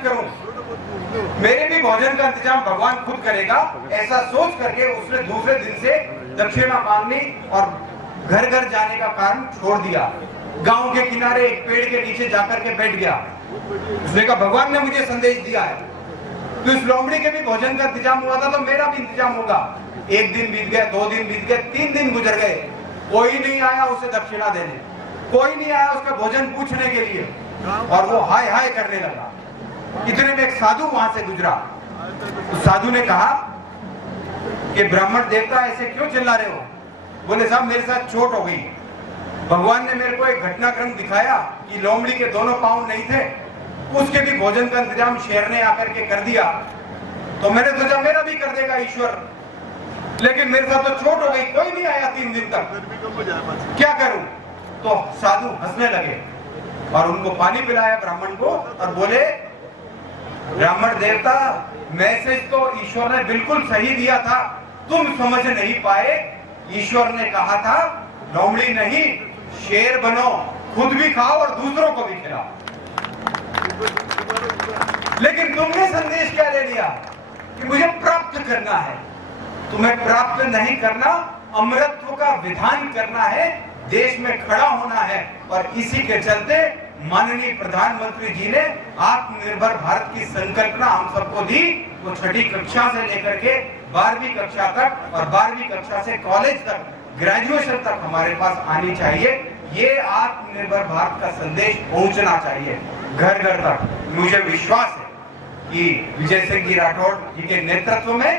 मत करूं, मेरे भी भोजन का इंतजाम भगवान खुद करेगा, ऐसा सोच करके उसने दूसरे दिन से दक्षिणा मांगनी और घर घर जाने का कारण छोड़ दिया। गांव के किनारे एक पेड़ के नीचे जाकर के बैठ गया। उसने कहा भगवान ने मुझे संदेश दिया है, तो इस लोमड़ी के भी भोजन का इंतजाम हुआ था तो मेरा भी इंतजाम होगा। एक दिन बीत गया, 2 दिन बीत गए, 3 दिन गुजर गए, कोई नहीं आया उसे दक्षिणा देने, कोई नहीं आया उसका भोजन पूछने के लिए, और वो हाय हाय करने लगा। इतने में एक साधु वहां से गुजरा। उस साधु ने कहा कि ब्राह्मण देवता ऐसे क्यों चिल्ला रहे हो? बोले साहब मेरे साथ चोट हो गई, भगवान ने मेरे को एक घटनाक्रम दिखाया कि लोमड़ी के दोनों पांव नहीं थे, उसके भी भोजन का इंतजाम शेर ने आकर के कर दिया, तो मैंने सोचा मेरा भी कर देगा ईश्वर, लेकिन मेरे साथ तो चोट हो गई, कोई नहीं आया 3 दिन तक, क्या करूं? तो साधु हंसने लगे और उनको पानी पिलाया ब्राह्मण को और बोले ब्राह्मण देवता मैसेज तो ईश्वर ने बिल्कुल सही दिया था, तुम समझ नहीं पाए। ईश्वर ने कहा था लोमड़ी नहीं शेर बनो, खुद भी खाओ और दूसरों को भी खिलाओ, लेकिन तुमने संदेश क्या ले लिया कि मुझे प्राप्त करना है। तुम्हें प्राप्त नहीं करना, अमरत्व का विधान करना है, देश में खड़ा होना है। और इसी के चलते माननीय प्रधानमंत्री जी ने आत्मनिर्भर भारत की संकल्पना हम सबको दी। वो 6ठी कक्षा से लेकर के 12वीं कक्षा तक और 12वीं कक्षा से कॉलेज तक, ग्रेजुएशन तक हमारे पास आनी चाहिए। ये आत्मनिर्भर भारत का संदेश पहुंचना चाहिए घर घर तक। मुझे विश्वास है कि विजय सिंह जी राठौड़ जी के नेतृत्व में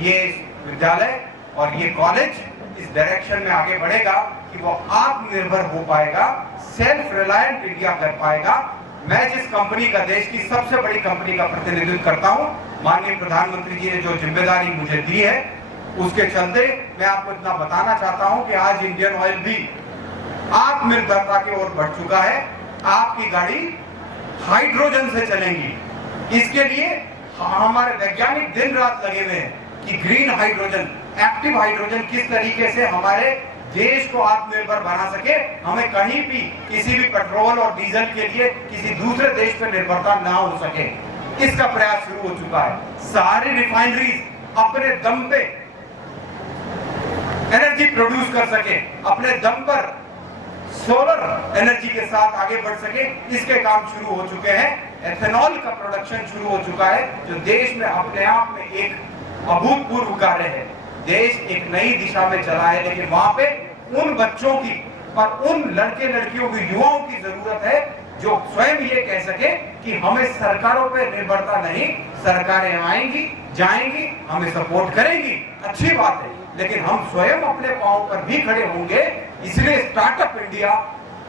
ये विद्यालय और ये कॉलेज इस डायरेक्शन में आगे बढ़ेगा कि वो आत्मनिर्भर हो पाएगा, सेल्फ रिलायंट इंडिया कर पाएगा। मैं जिस कंपनी का, देश की सबसे बड़ी कंपनी का प्रतिनिधित्व करता हूं, माननीय प्रधानमंत्री जी ने जो जिम्मेदारी मुझे दी है उसके चलते मैं आपको इतना बताना चाहता हूं कि आज इंडियन ऑयल भी आत्मनिर्भरता की ओर बढ़ चुका है। आपकी गाड़ी हाइड्रोजन से चलेंगी। इसके लिए हमारे वैज्ञानिक दिन रात लगे हुए हैं कि ग्रीन हाइड्रोजन, एक्टिव हाइड्रोजन किस तरीके से हमारे देश को आत्मनिर्भर बना सके, हमें कहीं भी किसी भी पेट्रोल और डीजल के लिए किसी दूसरे देश पर निर्भरता ना हो सके, इसका प्रयास शुरू हो चुका है। सारी रिफाइनरीज अपने दम पे एनर्जी प्रोड्यूस कर सके, अपने दम पर सोलर एनर्जी के साथ आगे बढ़ सके, इसके काम शुरू हो चुके हैं। एथेनॉल का प्रोडक्शन शुरू हो चुका है, जो देश में अपने आप में एक अभूतपूर्व कार्य है। देश एक नई दिशा में चला है, लेकिन वहां पे उन बच्चों की और उन लड़के लड़कियों की, युवाओं की जरूरत है जो स्वयं ये कह सके कि हमें सरकारों पे निर्भरता नहीं, सरकारें आएंगी जाएंगी, हमें सपोर्ट करेंगी, अच्छी बात है, लेकिन हम स्वयं अपने पांव पर भी खड़े होंगे। इसलिए स्टार्टअप इंडिया,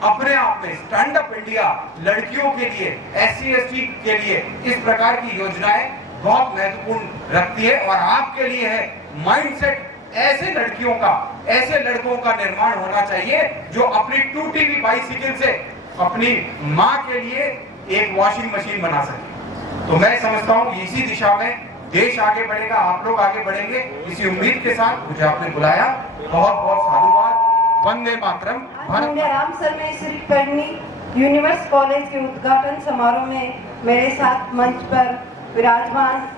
अपने आप में स्टैंड अप इंडिया, लड़कियों के लिए, SC ST के लिए इस प्रकार की योजनाएं बहुत महत्वपूर्ण रखती है। और आपके लिए है माइंडसेट, ऐसे लड़कियों का, ऐसे लड़कों का निर्माण होना चाहिए जो अपनी टूटी हुई बाइसिकल से अपनी माँ के लिए एक वॉशिंग मशीन बना सके। तो मैं समझता हूँ इसी दिशा में देश आगे बढ़ेगा, आप लोग आगे बढ़ेंगे, इसी उम्मीद के साथ मुझे आपने बुलाया। बहुत बहुत साधुवाद। वंदे मातरम। राम सर्वेश्वरी पैडनी यूनिवर्स कॉलेज के उद्घाटन समारोह में मेरे साथ मंच पर विराजमान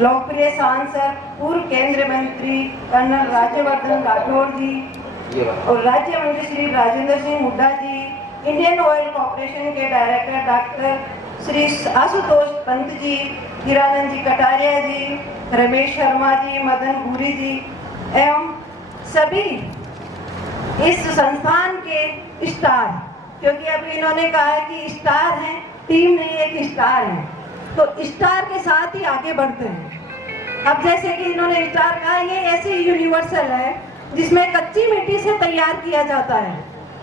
लोकप्रिय सांसद, पूर्व केंद्रीय मंत्री कर्नल राज्यवर्धन राठौड़ जी और राज्य मंत्री श्री राजेंद्र सिंह हुड्डा जी, इंडियन ऑयल कॉर्पोरेशन के डायरेक्टर डॉक्टर श्री आशुतोष पंत जी, हीरानंद जी कटारिया जी, रमेश शर्मा जी, मदन पुरी जी एवं सभी इस संस्थान के स्टार, क्योंकि अभी इन्होंने कहा है कि स्टार हैं, टीम नहीं एक स्टार है, तो स्टार के साथ ही आगे बढ़ते हैं। अब जैसे कि इन्होंने स्टार कहा, ये ऐसी यूनिवर्सल है जिसमें कच्ची मिट्टी से तैयार किया जाता है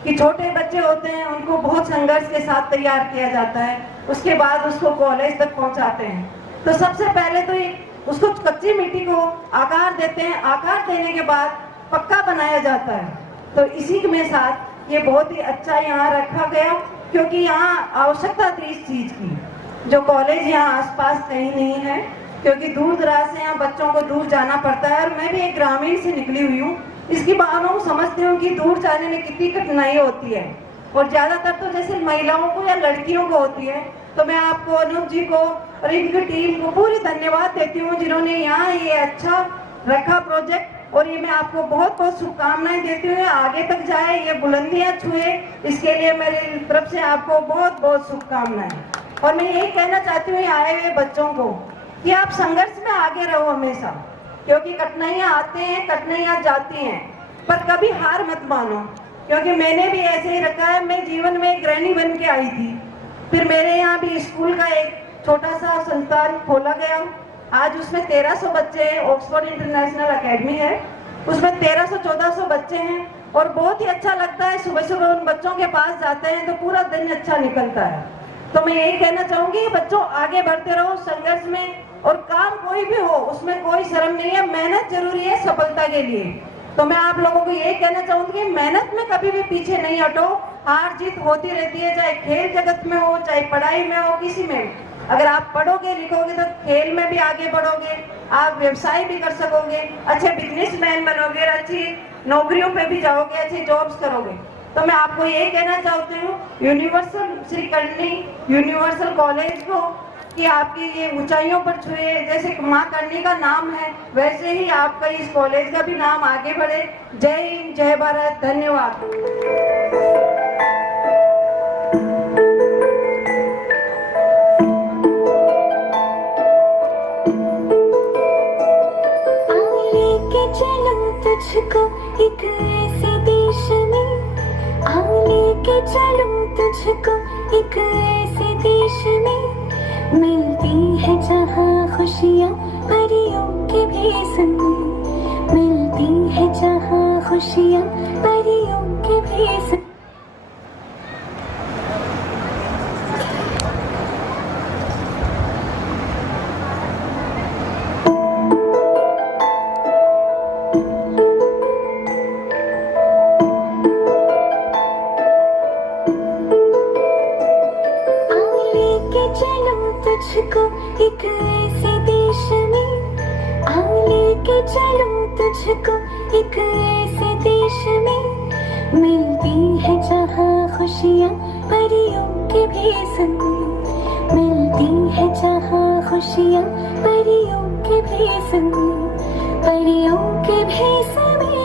कि छोटे बच्चे होते हैं उनको बहुत संघर्ष के साथ तैयार किया जाता है, उसके बाद उसको कॉलेज तक पहुंचाते हैं। तो सबसे पहले तो ये उसको कच्ची मिट्टी को आकार देते हैं, आकार देने के बाद पक्का बनाया जाता है। तो इसी में साथ ये बहुत ही अच्छा यहाँ रखा गया, क्योंकि यहाँ आवश्यकता थी इस चीज की, जो कॉलेज यहाँ आसपास कहीं नहीं है, क्योंकि दूर दराज से यहाँ बच्चों को दूर जाना पड़ता है। और मैं भी एक ग्रामीण से निकली हुई हूँ, इसकी भावनाओं समझती हूँ कि दूर जाने में कितनी कठिनाई होती है, और ज्यादातर तो जैसे महिलाओं को या लड़कियों को होती है, तो मैं आपको, अनूप जी को और इनकी टीम को पूरी धन्यवाद देती हूँ जिन्होंने यहाँ ये अच्छा रखा प्रोजेक्ट। और ये मैं आपको बहुत बहुत शुभकामनाएं देती हूँ, आगे तक जाए, ये बुलंदियां छुए, इसके लिए मेरी तरफ से आपको बहुत बहुत शुभकामनाएं। और मैं यही कहना चाहती हूँ आए हुए बच्चों को कि आप संघर्ष में आगे रहो हमेशा, क्योंकि कठिनाइयाँ आते हैं, कठिनाइयाँ जाती हैं, पर कभी हार मत मानो, क्योंकि मैंने भी ऐसे ही रखा है। मैं जीवन में गृहिणी बन के आई थी, फिर मेरे यहाँ भी स्कूल का एक छोटा सा संस्थान खोला गया। आज उसमें 1300 बच्चे हैं, ऑक्सफोर्ड इंटरनेशनल एकेडमी है, उसमें 1300-1400 बच्चे हैं। और बहुत ही अच्छा लगता है, सुबह सुबह उन बच्चों के पास जाते हैं तो पूरा दिन अच्छा निकलता है। तो मैं यही कहना चाहूंगी, बच्चों आगे बढ़ते रहो संघर्ष में, और काम कोई भी हो उसमें कोई शर्म नहीं है, मेहनत जरूरी है सफलता के लिए। तो मैं आप लोगों को यही कहना चाहूंगी, मेहनत में कभी भी पीछे नहीं हटो। हार जीत होती रहती है, चाहे खेल जगत में हो, चाहे पढ़ाई में हो, किसी में। अगर आप पढ़ोगे लिखोगे तो खेल में भी आगे बढ़ोगे, आप व्यवसाय भी कर सकोगे, अच्छे बिजनेसमैन बनोगे, अच्छी नौकरियों पे भी जाओगे, अच्छी जॉब्स करोगे। तो मैं आपको यही कहना चाहती हूँ universal Shri Karni universal college को, कि आपकी ये ऊंचाइयों पर छुए, जैसे माँ कर्णी का नाम है वैसे ही आपका इस कॉलेज का भी नाम आगे बढ़े। जय हिंद, जय भारत, धन्यवाद। तुझको एक ऐसे देश में, लेके चलूं तुझको एक ऐसे देश में, मिलती है जहाँ खुशियाँ परियों के भेष में, मिलती है जहाँ खुशियाँ परियों के भेष। तुझको एक ऐसे देश में, लेके चलूं तुझको एक ऐसे देश में, मिलती है जहाँ खुशियाँ परियों के भेष में, मिलती है जहाँ खुशियाँ परियों के भेष में, परियों के भेष में।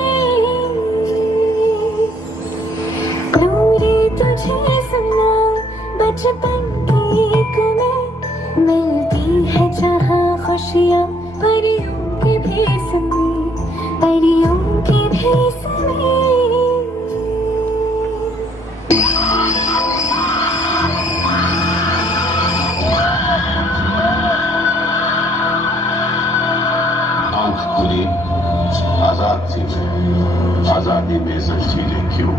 नूरे तुझे सुना बचपन की एक में, मिलती है जहाँ खुशियाँ परियों के भेष में, परियों के भेष में। आँख खुली, आजाद थी मैं, आजादी में जंजीरें क्यों।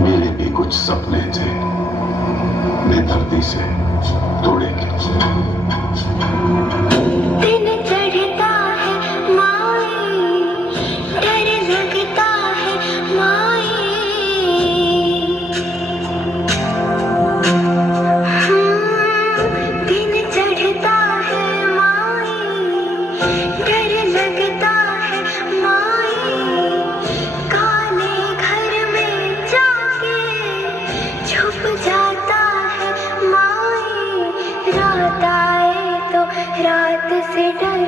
मेरे भी कुछ सपने थे, धरती से तोड़े के। दिन चढ़ता है माए, डर लगता है माए, दिन चढ़ता है माए, डर लगता है माए, काले घर में जाके छुप जाता रात आए तो रात से डर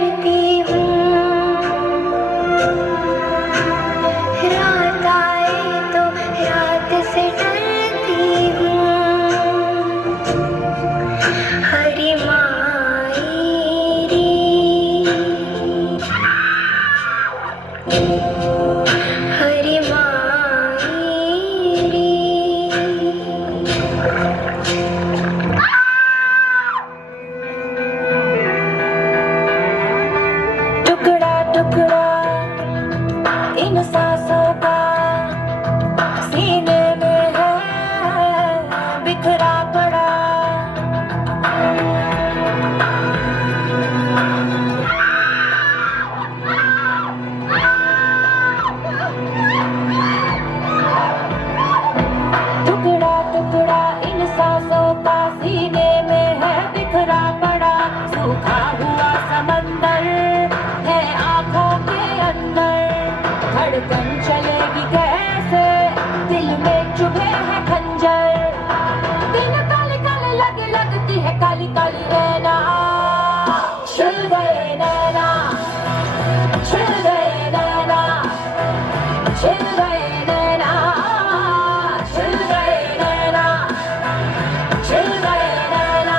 है काली काली नैना, छिल गए नैना, छिल गए नैना, छिल गए नैना, छिल गए नैना, छिल गए नैना,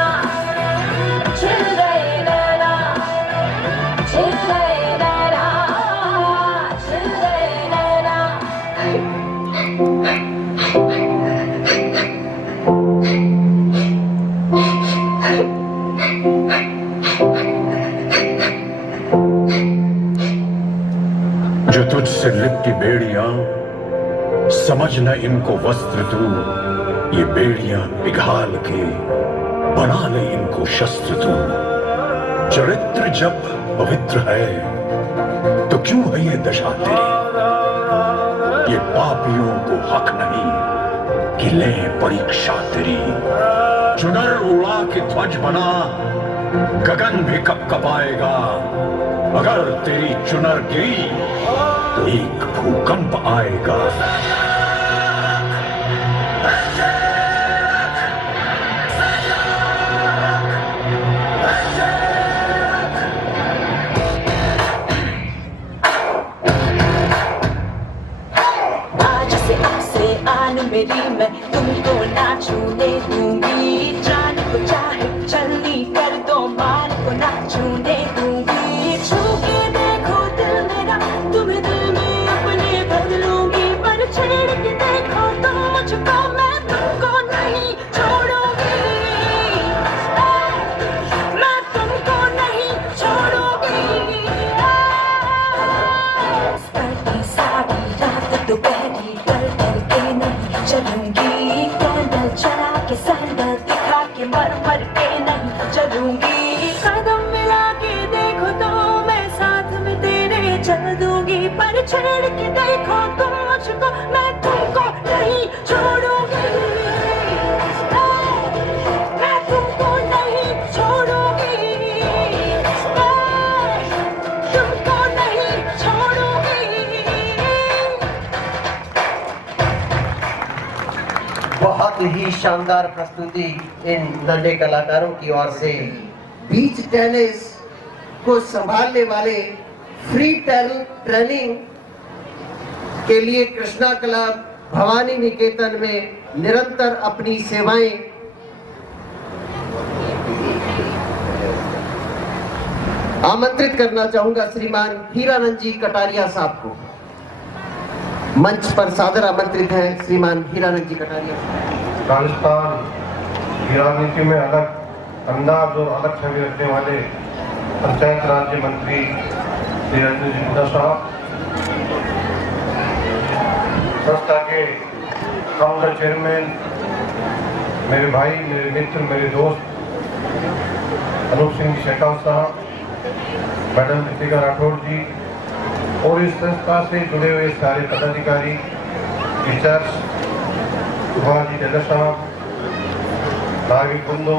छिल गए नैना, छिल गए नैना, छिल गए नैना। जो तुझसे लिपटी बेड़ियां, समझ न इनको वस्त्र तू, ये बेड़ियां पिघाल के बना ले इनको शस्त्र तू। चरित्र जब पवित्र है तो क्यों है ये दशा तेरी? ये पापियों को हक नहीं कि ले परीक्षा तेरी। चुनर उड़ा के ध्वज बना, गगन भी कप कपाएगा। अगर तेरी चुनर गिरी तो एक भूकंप आएगा। आज से आपसे आन मेरी, मैं तुमको ना छूने दूंगी। जान को चाहे चलनी कर दो, मान को ना छूने दूंगी। छू के देखो दिल मेरा, तुम्हें दिल में अपने बदलूंगी। पर छेड़ के देखो तुम मुझको, मैं तुमको नहीं छोड़ूंगी। मैं तुमको नहीं छोड़ूंगी। सारी सारी रात दोपहरी डर डर के नहीं चलूंगी। कैंडल चला के सैंडल दिखा के मर मर के नहीं चलूंगी। कदम मिला के देखो तो मैं साथ में तेरे चल दूंगी। पर छेड़ के देखो तुम मुझको, मैं तुमको नहीं छोड़ूंगी। मैं तुमको नहीं छोड़ूंगी। तुमको नहीं छोड़ूंगी। बहुत ही शानदार प्रस्तुति इन नन्हे कलाकारों की ओर से। बीच टेनिस को संभालने वाले फ्री ट्रेनिंग के लिए कृष्णा क्लब भवानी निकेतन में निरंतर अपनी सेवाएं आमंत्रित करना चाहूंगा श्रीमान हीरानंद जी कटारिया साहब को। मंच पर सादर आमंत्रित हैं श्रीमान हीरानंद जी कटारिया। राजस्थान की राजनीति में अलग अंदाज और अलग छवि रखने वाले पंचायत राज्य मंत्री श्री रंजन जी हुड्डा साहब, संस्था के काउंटर चेयरमैन, मेरे भाई, मेरे मित्र, मेरे दोस्त अनूप सिंह जी शेखावत साहब, मैडम ऋतिका राठौर जी और इस संस्था से जुड़े हुए सारे पदाधिकारी, टीचर्स, कुमार जी टेलर साहब, नागरिक बंधु,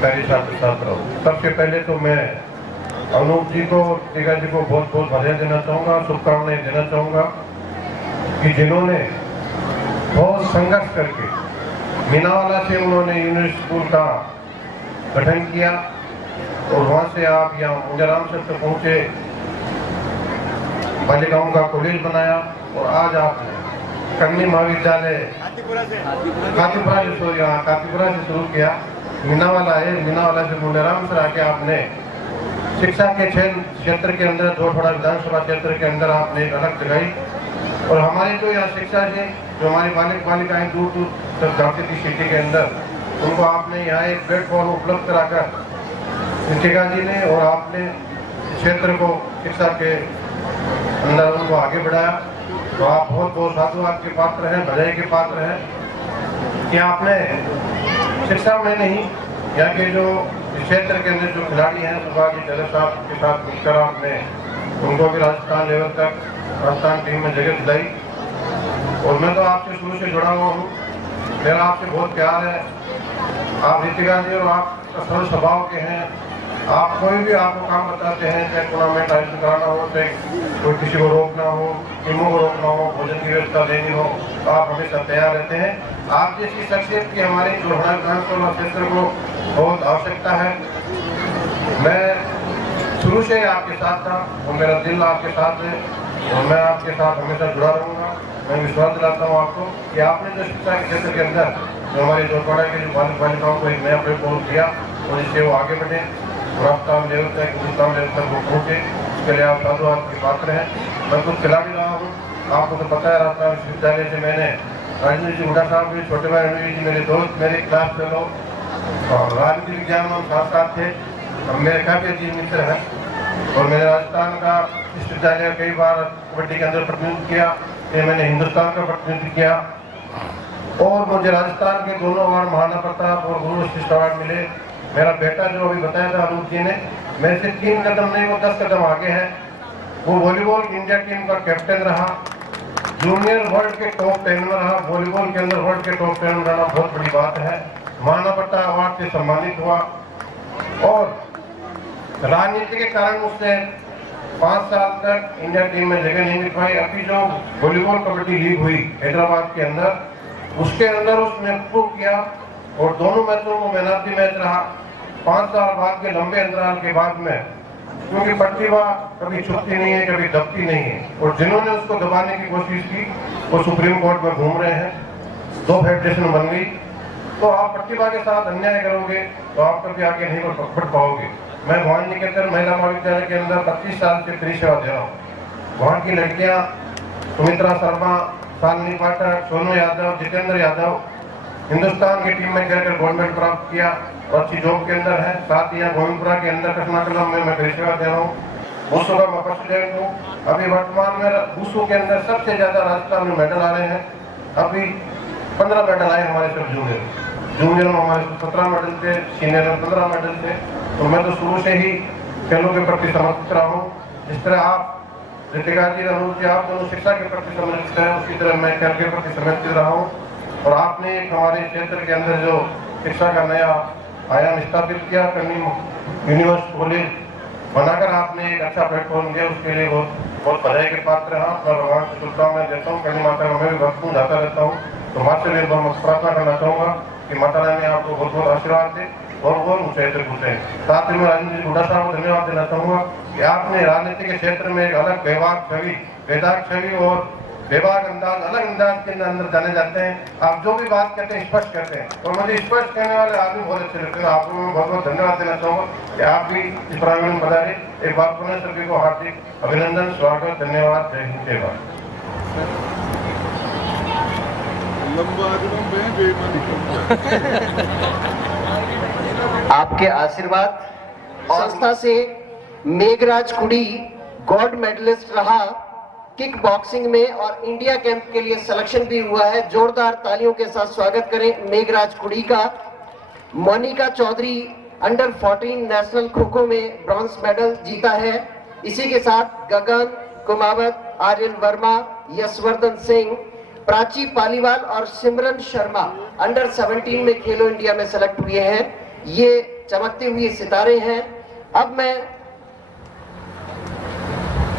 प्यारे छात्र छात्राओं, सबसे पहले तो मैं अनूप जी को, ऋतिका जी को बहुत बहुत बधाई देना चाहूँगा, शुभकामनाएं देना चाहूँगा कि जिन्होंने बहुत संघर्ष करके मीनावाला से उन्होंने यूनिवर्सिटी स्कूल का गठन किया और वहाँ से आप यहाँ मुंजाराम तक पहुँचे, बालिकाओं का कॉलेज बनाया और आज आपने कन्या महाविद्यालय कातीपुरा से शुरू किया। मीनावाला है, मीनावाला से मुंडाराम से आके आपने शिक्षा के क्षेत्र के अंदर जोड़फड़ा विधानसभा क्षेत्र के अंदर आपने एक अलग जगाई और हमारी जो यहाँ शिक्षा है, जो हमारी बालिक बालिकाएं दूर दूर तक जाती थी सिटी के अंदर, उनको आपने यहाँ एक प्लेटफॉर्म उपलब्ध कराकर ऋतिका जी ने और आपने क्षेत्र को शिक्षा के अंदर उनको आगे बढ़ाया। तो आप बहुत बहुत साधुवाद के पात्र हैं, बधाई के पात्र हैं कि आपने शिक्षा में नहीं, यहाँ के जो क्षेत्र के अंदर जो खिलाड़ी हैं, सुभाष जी टेलर साहब के साथ मिलकर आपने उनको भी राजस्थान लेवल तक राजस्थान टीम में जगह दिलाई। और मैं तो आपसे शुरू से जुड़ा हुआ हूँ, मेरा आपसे बहुत प्यार है। आप ऋतिका जी और आप सरल स्वभाव के हैं। आप कोई भी आपको काम बताते हैं, चाहे टूर्नामेंट आयोजित कराना हो, चाहे कोई किसी को रोकना हो, टीमों को रोकना हो, भोजन की व्यवस्था देनी हो, तो आप हमेशा तैयार रहते हैं। आप जैसी शख्सियत की हमारी जोड़ा विधानसभा क्षेत्र को बहुत आवश्यकता है। मैं शुरू से ही आपके साथ था और मेरा दिल आपके साथ है और मैं आपके साथ हमेशा जुड़ा रहूँगा। मैं विश्वास दिलाता हूँ आपको कि आपने जो शिक्षा के क्षेत्र के अंदर जो हमारी जोटवाड़ा के जो बालिक बालिकाओं को एक नया प्लेटफॉर्म दिया और इससे वो आगे बढ़े, राष्ट्रगान लेवल तक, हिंदुस्तान लेवल तक वो पहुँचे, इसके लिए आप साधुवाद के पात्र हैं। मैं खुद खिलाड़ी रहा हूँ, आपको तो पता है। राष्ट्रगान विश्वविद्यालय से मैंने राजेंद्र जी हुड्डा साहब भी, छोटे भाई रणवीर जी मेरे दोस्त, मेरे क्लास फेलो और राजनीति विज्ञान में हम साथ साथ थे। हम मेरे काफ़ी अजीब मित्र हैं और मैंने राजस्थान का विश्वविद्यालय कई बार कबड्डी के अंदर प्रतिनिधित्व किया, फिर मैंने हिंदुस्तान का प्रतिनिधित्व किया और मुझे राजस्थान के दोनों अवार्ड महाराणा प्रताप और गुरु वशिष्ठ अवार्ड मिले। मेरा बेटा जो अभी बताया था अनूप जी ने, मेरे से 3 कदम नहीं वो 10 कदम आगे है। वो वॉलीबॉल इंडिया टीम का कैप्टन रहा, जूनियर वर्ल्ड के टॉप 10 में रहा। वॉलीबॉल के अंदर वर्ल्ड के टॉप 10 में रहना बहुत बड़ी बात है। महाराणा प्रताप अवार्ड से सम्मानित हुआ और राजनीति के कारण उसने 5 साल तक इंडिया टीम में जगह नहीं मिल पाई। अभी जो वॉलीबॉल कबड्डी लीग हुई हैदराबाद के अंदर, उसके अंदर उसने प्रूव किया और दोनों मैचों में मैन ऑफ द मैच रहा। 5 साल बाद के लंबे अंतराल के बाद में, क्योंकि प्रतिभा कभी छुपती नहीं है, कभी दबती नहीं है और जिन्होंने उसको दबाने की कोशिश की वो सुप्रीम कोर्ट में घूम रहे हैं। 2 फेडरेशन बन गई। तो आप प्रतिभा के साथ अन्याय करोगे तो आप कभी आगे नहीं बढ़ पाओगे। मैं भवानी निकेतन महिला महाविद्यालय के अंदर 25 साल से फ्री सेवा दे रहा हूँ। वहाँ की लड़कियाँ सुमित्रा शर्मा, शालिनी पाठक, सोनू यादव, जितेंद्र यादव हिंदुस्तान की टीम में खेलकर गोल्ड मेडल प्राप्त किया और अच्छी जॉब के अंदर है। साथ ही यहाँ गोविंदपुरा के अंदर कृष्णाकलम में मैं फ्री सेवा दे रहा हूँ। वुशु का मैं प्रेसिडेंट हूँ। अभी वर्तमान में वुशु के अंदर सबसे ज़्यादा राजस्थान में मेडल आ रहे हैं। अभी 15 मेडल आए हमारे सब जूनियर में हमारे 17 मेडल थे, सीनियर में 15 मेडल थे। तो मैं तो शुरू से ही खेलों के प्रति समर्पित रहा हूँ। जिस तरह आप रितिका जी, अनूप जी, आप दोनों शिक्षा के प्रति समर्पित हैं, उसी तरह मैं खेल के प्रति समर्पित रहा हूँ। और आपने एक हमारे क्षेत्र के अंदर जो शिक्षा का नया आयाम स्थापित किया, करनी यूनिवर्सिटी कॉलेज बनाकर आपने एक अच्छा प्लेटफॉर्म दिया, उसके लिए बहुत बधाई के पात्र हैं। मैं भगवान से शुभकामनाएं देता हूँ। करनी माता का मैं भी भक्त हूँ, जाता रहता हूँ। तो माँ से भी प्रार्थना करना चाहूँगा कि माता रानी आपको बहुत बहुत आशीर्वाद दे और बहुत ऊंचाई तक पहुंचे। साथ ही मैं राजेंद्र हुड्डा साहब को धन्यवाद देना चाहूँगा कि आपने राजनीति के क्षेत्र में एक अलग बेदाग छवि और बेबाक अंदाज, अलग अंदाज के अंदर जाने जाते हैं। आप जो भी बात कहते हैं स्पष्ट कहते हैं और मुझे स्पष्ट कहने वाले आदमी बहुत अच्छे लगते हैं। आपको मैं बहुत बहुत धन्यवाद देना चाहूँगा कि आप भी इस प्रांगण में पधारे। एक बार पुनः सभी को हार्दिक अभिनंदन, स्वागत, धन्यवाद, जय हिंद, जय भारत। आपके आशीर्वाद संस्था से मेघराज कुड़ी गोल्ड मेडलिस्ट रहा किक बॉक्सिंग में और इंडिया कैंप के लिए सिलेक्शन भी हुआ है। जोरदार तालियों के साथ स्वागत करें मेघराज कुड़ी का। मोनिका चौधरी अंडर 14 नेशनल खो खो में ब्रॉन्ज मेडल जीता है। इसी के साथ गगन कुमावत, आर्यन वर्मा, यशवर्धन सिंह, प्राची पालीवाल और सिमरन शर्मा अंडर 17 में खेलो इंडिया में सेलेक्ट हुए हैं। ये चमकते हुए सितारे हैं। अब मैं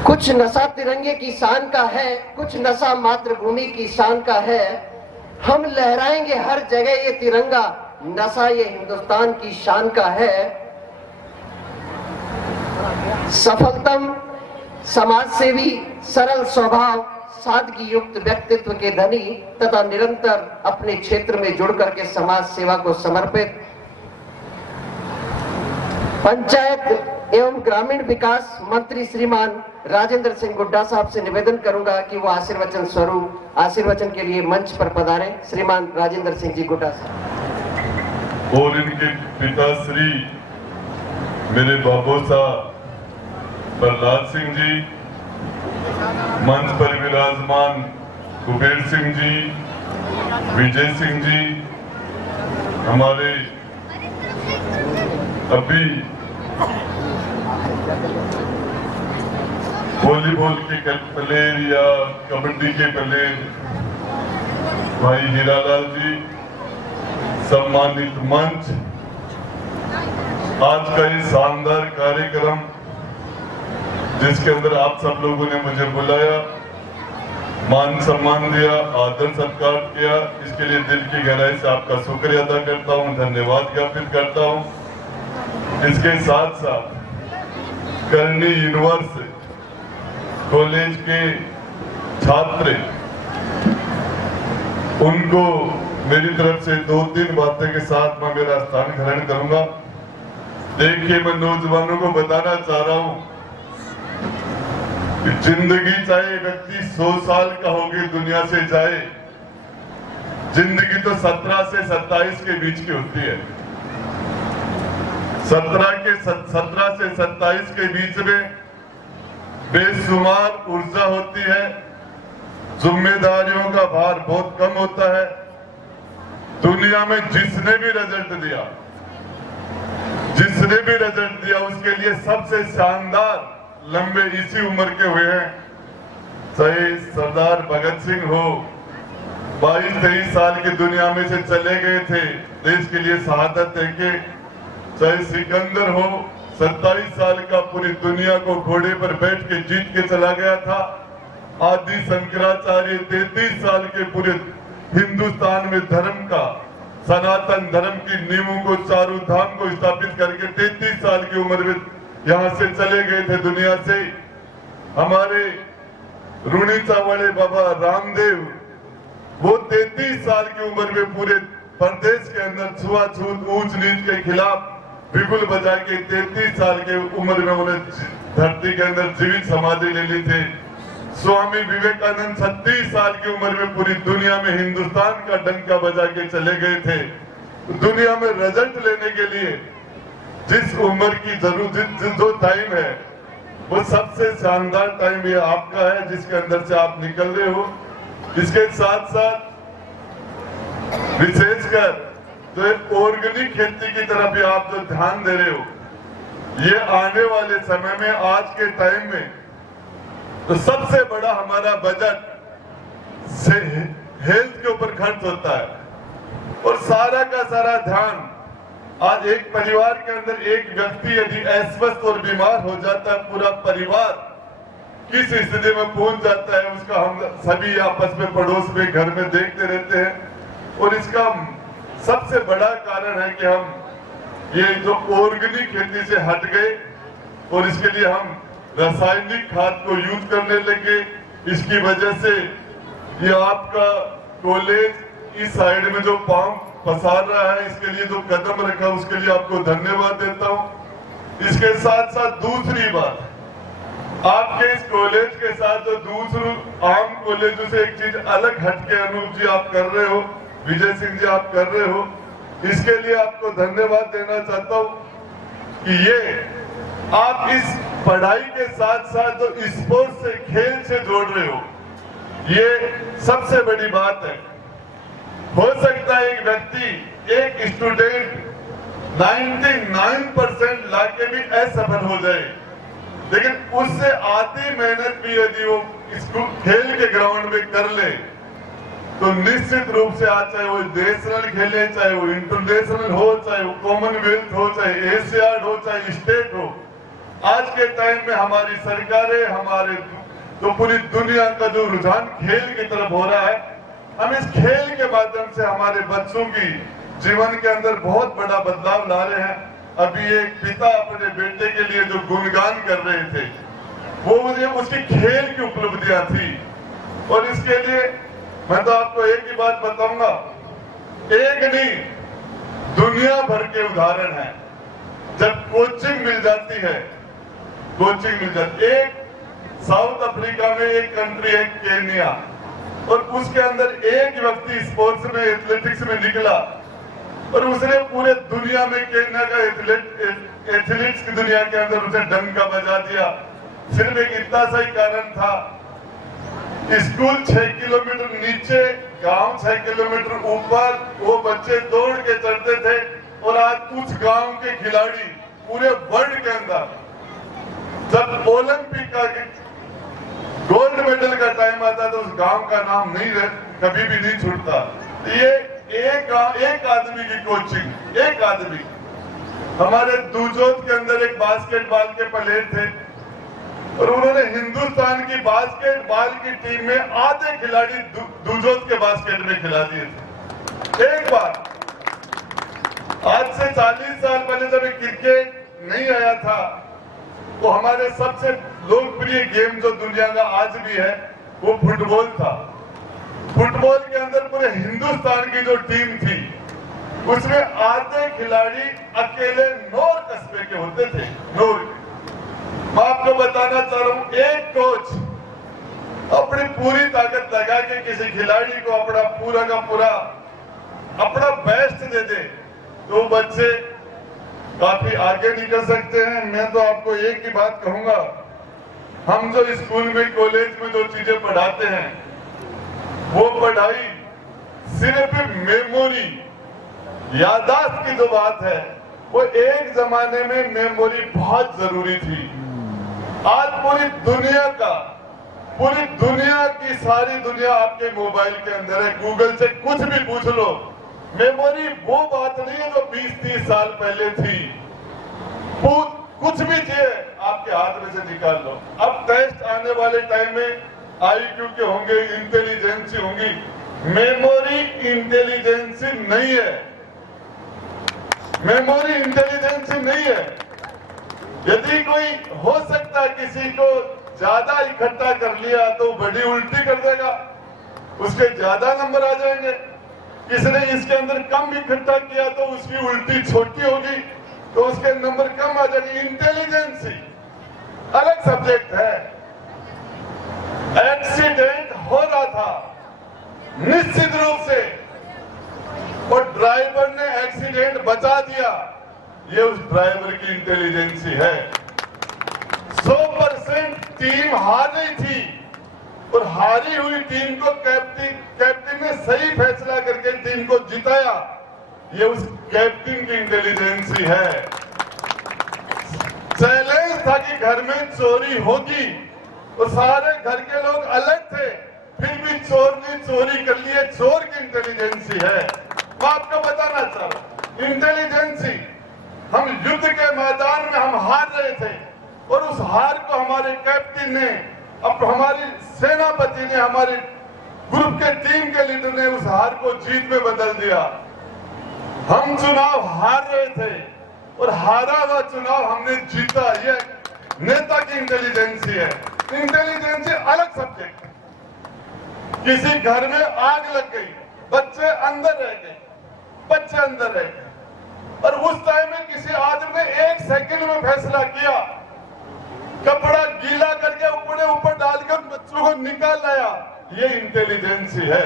कुछ नशा तिरंगे की शान का है, कुछ नशा मातृभूमि की शान का है। हम लहराएंगे हर जगह ये तिरंगा, नशा ये हिंदुस्तान की शान का है। सफलतम समाज सेवी, सरल स्वभाव, सादगी युक्त व्यक्तित्व के धनी तथा निरंतर अपने क्षेत्र में जुड़ करके समाज सेवा को समर्पित पंचायत एवं ग्रामीण विकास मंत्री श्रीमान राजेंद्र सिंह गुड्डा साहब से निवेदन करूंगा कि वो आशीर्वचन स्वरूप आशीर्वचन के लिए मंच पर पधारें। श्रीमान राजेंद्र सिंह जी गुड्डा साहब। और इनके पिताश्री मेरे बाबू साहब प्रहलाद सिंह जी, मंच पर विराजमान कुबेर सिंह जी, विजय सिंह जी, हमारे अभी वॉलीबॉल के प्लेयर या कबड्डी के प्लेयर भाई हीरालाल जी, सम्मानित मंच, आज का ये शानदार कार्यक्रम जिसके अंदर आप सब लोगों ने मुझे बुलाया, मान सम्मान दिया, आदर सत्कार किया, इसके लिए दिल की गहराई से आपका शुक्रिया अदा करता हूँ, धन्यवाद ज्ञापित करता हूँ। इसके साथ साथ करनी यूनिवर्सिटी कॉलेज के छात्र, उनको मेरी तरफ से 2-3 बातें के साथ मैं मेरा स्थान ग्रहण करूंगा। देखिए, मैं नौजवानों को बताना चाह रहा हूं कि जिंदगी चाहे व्यक्ति 100 साल का होगी दुनिया से जाए, जिंदगी तो 17 से 27 के बीच की होती है। 17 से 27 के बीच में बेशुमार ऊर्जा होती है, जिम्मेदारियों का भार बहुत कम होता है। दुनिया में जिसने भी रिजल्ट दिया उसके लिए सबसे शानदार लंबे इसी उम्र के हुए हैं। चाहे सरदार भगत सिंह हो, 22-23 साल की दुनिया में से चले गए थे, देश के लिए शहादत देके। चाहे सिकंदर हो, 27 साल का पूरी दुनिया को घोड़े पर बैठ के जीत के चला गया था। आदि शंकराचार्य 33 साल के पूरे हिंदुस्तान में धर्म का, सनातन धर्म की नींवों को, चारों धाम को स्थापित करके 33 साल की उम्र में यहाँ से चले गए थे दुनिया से। हमारे रुणीचा वाले बाबा रामदेव, वो 33 साल की उम्र में पूरे प्रदेश के अंदर छुआछूत, ऊंच नीच के खिलाफ बिगुल बजा के 33 साल के उम्र में उन्हें धरती के अंदर जीवित समाधि ले ली थी। स्वामी विवेकानंद 36 साल की उम्र में पूरी दुनिया में हिंदुस्तान का डंका बजा के चले गए थे। दुनिया में रिजल्ट लेने के लिए जिस उम्र की जरूरत, जो टाइम है, वो सबसे शानदार टाइम ये आपका है, जिसके अंदर से आप निकल रहे हो। इसके साथ साथ विशेषकर जो एक ऑर्गेनिक खेती की तरफ भी आप जो ध्यान दे रहे हो, ये आने वाले समय में, आज के टाइम में, तो सबसे बड़ा हमारा बजट से हेल्थ के ऊपर खर्च होता है। और सारा का सारा ध्यान, आज एक परिवार के अंदर एक व्यक्ति यदि अस्वस्थ और बीमार हो जाता है, पूरा परिवार किस स्थिति में पहुंच जाता है, उसका हम सभी आपस में, पड़ोस में, घर में देखते रहते हैं। और इसका सबसे बड़ा कारण है कि हम ये जो ऑर्गेनिक खेती से हट गए और इसके लिए हम रासायनिक खाद को यूज करने लगे। इसकी वजह से ये आपका कॉलेज इस साइड में जो पांव पसार रहा है, इसके लिए जो कदम रखा, उसके लिए आपको धन्यवाद देता हूं। इसके साथ साथ दूसरी बात, आपके इस कॉलेज के साथ जो दूसरे आम कॉलेजों से एक चीज अलग हटके अनूप जी आप कर रहे हो, विजय सिंह जी आप कर रहे हो, इसके लिए आपको धन्यवाद देना चाहता हूं कि ये आप इस पढ़ाई के साथ साथ जो स्पोर्ट्स से, खेल से जोड़ रहे हो, ये सबसे बड़ी बात है। हो सकता है एक व्यक्ति, एक स्टूडेंट 99% लाके भी असफल हो जाए, लेकिन उससे आधी मेहनत भी यदि वो स्कूल खेल के ग्राउंड में कर ले, तो निश्चित रूप से आज चाहे वो नेशनल खेले, चाहे वो इंटरनेशनल हो, चाहे वो कॉमनवेल्थ हो, चाहे एशियाड हो, चाहे स्टेट हो, आज के टाइम में हमारी सरकारें, हमारे तो पूरी दुनिया का जो रुझान खेल की तरफ हो रहा है, हम इस खेल के माध्यम से हमारे बच्चों की जीवन के अंदर बहुत बड़ा बदलाव ला रहे हैं। अभी एक पिता अपने बेटे के लिए जो गुणगान कर रहे थे, वो मुझे उसकी खेल की उपलब्धियां थी। और इसके लिए मैं तो आपको एक ही बात बताऊंगा, एक नहीं दुनिया भर के उदाहरण है। जब कोचिंग मिल जाती है, एक साउथ अफ्रीका में एक कंट्री है केन्या, और उसके अंदर एक व्यक्ति स्पोर्ट्स में, एथलेटिक्स में निकला और उसने पूरे दुनिया में केन्या का एथलेटिक्स की दुनिया के अंदर उसे डंका बजा दिया। सिर्फ एक इतना सा ही कारण था, स्कूल 6 किलोमीटर नीचे, गांव 6 किलोमीटर ऊपर, वो बच्चे दौड़ के चढ़ते थे। और आज उस गांव के खिलाड़ी पूरे वर्ल्ड के अंदर, जब ओलंपिक का गोल्ड मेडल का टाइम आता तो उस गांव का नाम कभी भी नहीं छूटता। ये एक आदमी की कोचिंग, एक आदमी। हमारे दूजोत के अंदर एक बास्केटबॉल के प्लेयर थे और उन्होंने हिंदुस्तान की बास्केटबॉल की टीम में आधे खिलाड़ी दूजोत के बास्केट में खिला दिए थे। एक बार आज से 40 साल पहले जब क्रिकेट नहीं आया था तो हमारे सबसे लोकप्रिय गेम जो दुनिया का आज भी है वो फुटबॉल था। फुटबॉल के अंदर पूरे हिंदुस्तान की जो टीम थी उसमें आधे खिलाड़ी अकेले नौर कस्बे के होते थे। नौर, मैं आपको बताना चाह रहा हूं, एक कोच अपनी पूरी ताकत लगा के किसी खिलाड़ी को अपना पूरा का पूरा अपना बेस्ट दे दे तो बच्चे काफी आगे निकल सकते हैं। मैं तो आपको एक ही बात कहूंगा, हम जो स्कूल में कॉलेज में जो चीजें पढ़ाते हैं वो पढ़ाई सिर्फ मेमोरी यादाश्त की जो बात है वो एक जमाने में मेमोरी बहुत जरूरी थी। आज पूरी दुनिया की सारी दुनिया आपके मोबाइल के अंदर है। गूगल से कुछ भी पूछ लो, मेमोरी वो बात नहीं है जो 20-30 साल पहले थी। कुछ भी चीज आपके हाथ में से निकाल लो। अब टेस्ट आने वाले टाइम में IQ के होंगे, इंटेलिजेंसी होंगी, मेमोरी इंटेलिजेंसी नहीं है। मेमोरी इंटेलिजेंसी नहीं है। यदि कोई हो सकता किसी को ज्यादा इकट्ठा कर लिया तो बड़ी उल्टी कर देगा, उसके ज्यादा नंबर आ जाएंगे। किसी ने इसके अंदर कम इकट्ठा किया तो उसकी उल्टी छोटी होगी तो उसके नंबर कम आ जाएंगे। इंटेलिजेंसी अलग सब्जेक्ट है। एक्सीडेंट हो रहा था निश्चित रूप से और ड्राइवर ने एक्सीडेंट बचा दिया, ये उस ड्राइवर की इंटेलिजेंसी है। 100% टीम हार रही थी और हारी हुई टीम को कैप्टन ने सही फैसला करके टीम को जिताया, ये उस कैप्टन की इंटेलिजेंसी है। चैलेंज था कि घर में चोरी होगी और सारे घर के लोग अलग थे, फिर भी चोर ने चोरी कर ली, चोर की इंटेलिजेंसी है। मैं आपको बताना चाह रहा हूं, इंटेलिजेंसी, हम युद्ध के मैदान में हम हार रहे थे और उस हार को हमारे कैप्टन ने, अब हमारी सेनापति ने, हमारे ग्रुप के टीम के लीडर ने उस हार को जीत में बदल दिया। हम चुनाव हार रहे थे और हारा हुआ चुनाव हमने जीता, ये नेता की इंटेलिजेंसी है। इंटेलिजेंसी अलग सब्जेक्ट है। किसी घर में आग लग गई, बच्चे अंदर रह गए, और उस टाइम में किसी आदमी ने 1 सेकंड में फैसला किया, कपड़ा गीला करके ऊपर डालकर बच्चों को निकाल लाया, ये इंटेलिजेंसी है।